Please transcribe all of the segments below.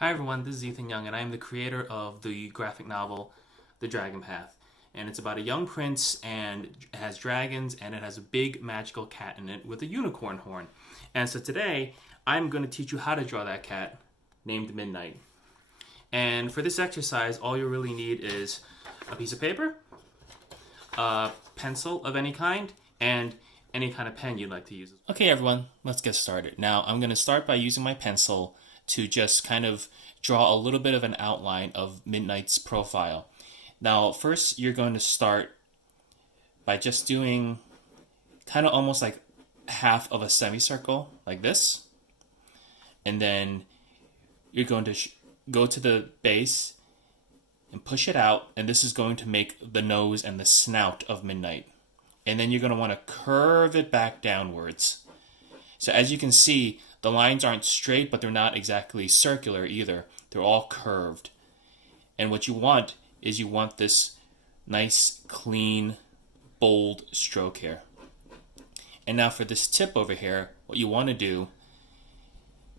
Hi everyone, this is Ethan Young, and I am the creator of the graphic novel The Dragon Path. And it's about a young prince, and it has dragons, and it has a big magical cat in it with a unicorn horn. And so today, I'm going to teach you how to draw that cat named Midnight. And for this exercise, all you really need is a piece of paper, a pencil of any kind, and any kind of pen you'd like to use. Okay, everyone, let's get started. Now, I'm going to start by using my pencil to just kind of draw a little bit of an outline of Midnight's profile. Now, first, you're going to start by just doing kind of almost like half of a semicircle, like this. And then you're going to go to the base and push it out, and this is going to make the nose and the snout of Midnight. And then you're going to want to curve it back downwards. So as you can see, the lines aren't straight, but they're not exactly circular either. They're all curved. And what you want is you want this nice, clean, bold stroke here. And now for this tip over here, what you want to do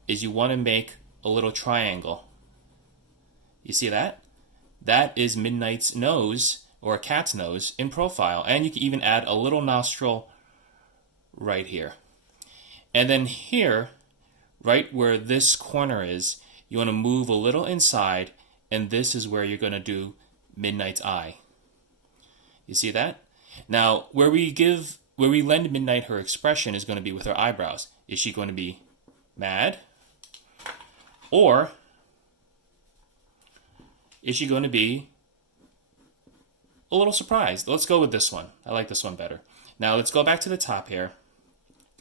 is you want to make a little triangle. You see that? That is Midnight's nose, or a cat's nose, in profile. And you can even add a little nostril right here. And then here, right where this corner is, you want to move a little inside, and this is where you're going to do Midnight's eye. You see that? Now, where we lend Midnight her expression is going to be with her eyebrows. Is she going to be mad? Or is she going to be a little surprised? Let's go with this one. I like this one better. Now, let's go back to the top here.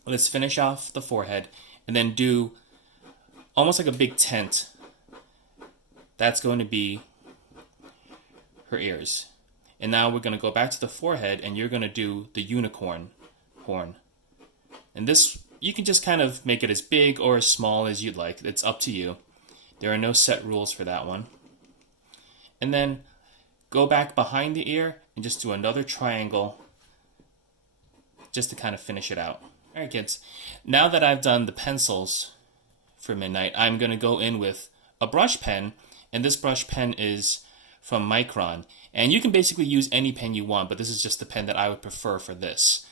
Let's finish off the forehead and then do almost like a big tent. That's going to be her ears. And now we're going to go back to the forehead, and you're going to do the unicorn horn. And this, you can just kind of make it as big or as small as you'd like. It's up to you. There are no set rules for that one. And then go back behind the ear and just do another triangle just to kind of finish it out. All right, kids. Now that I've done the pencils for Midnight, I'm going to go in with a brush pen, and this brush pen is from Micron. And you can basically use any pen you want, but this is just the pen that I would prefer for this.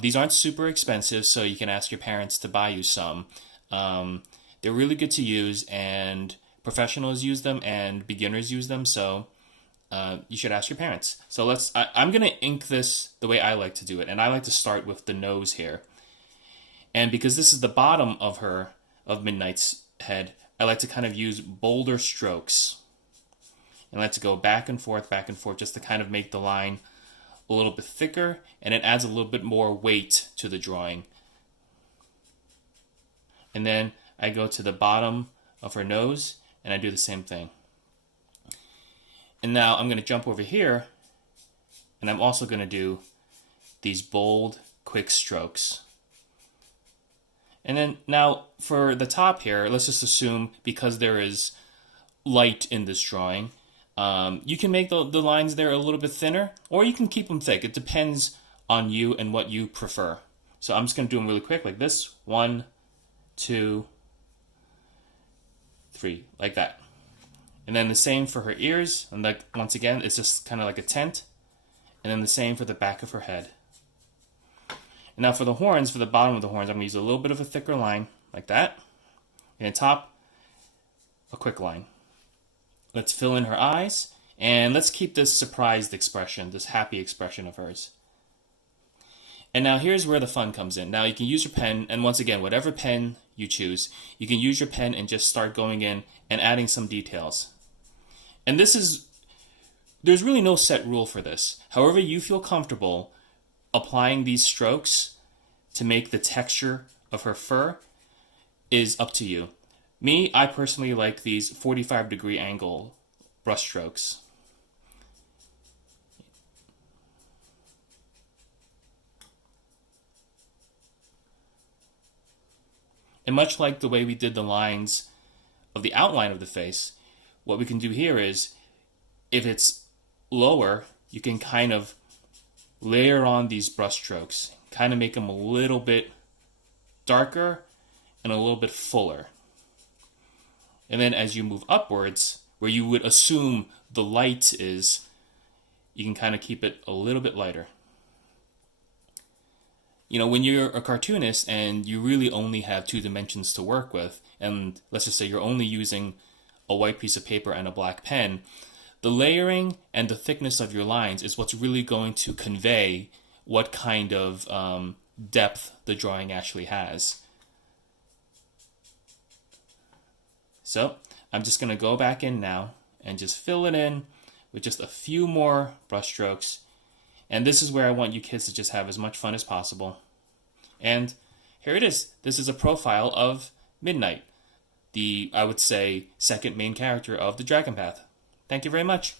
These aren't super expensive, so you can ask your parents to buy you some. They're really good to use, and professionals use them, and beginners use them, so you should ask your parents. So I'm going to ink this the way I like to do it, and I like to start with the nose here. And because this is the bottom of Midnight's head, I like to kind of use bolder strokes. And I like to go back and forth, just to kind of make the line a little bit thicker, and it adds a little bit more weight to the drawing. And then I go to the bottom of her nose, and I do the same thing. And now I'm going to jump over here, and I'm also going to do these bold, quick strokes. And then now for the top here, let's just assume, because there is light in this drawing, you can make the lines there a little bit thinner, or you can keep them thick. It depends on you and what you prefer. So I'm just going to do them really quick, like this. 1, 2, 3, like that. And then the same for her ears, and like once again, it's just kind of like a tent. And then the same for the back of her head. And now for the horns, for the bottom of the horns, I'm going to use a little bit of a thicker line, like that. And top, a quick line. Let's fill in her eyes, and let's keep this surprised expression, this happy expression of hers. And now here's where the fun comes in. Now you can use your pen, and once again, whatever pen you choose, you can use your pen and just start going in and adding some details. And there's really no set rule for this. However you feel comfortable applying these strokes to make the texture of her fur is up to you. Me, I personally like these 45-degree angle brush strokes. And much like the way we did the lines of the outline of the face, what we can do here is, if it's lower, you can kind of layer on these brush strokes, kind of make them a little bit darker and a little bit fuller. And then as you move upwards, where you would assume the light is, you can kind of keep it a little bit lighter. You know, when you're a cartoonist and you really only have 2 dimensions to work with, and let's just say you're only using a white piece of paper and a black pen, the layering and the thickness of your lines is what's really going to convey what kind of depth the drawing actually has. So I'm just going to go back in now and just fill it in with just a few more brush strokes. And this is where I want you kids to just have as much fun as possible. And here it is. This is a profile of Midnight, the, I would say, second main character of the Dragon Path. Thank you very much.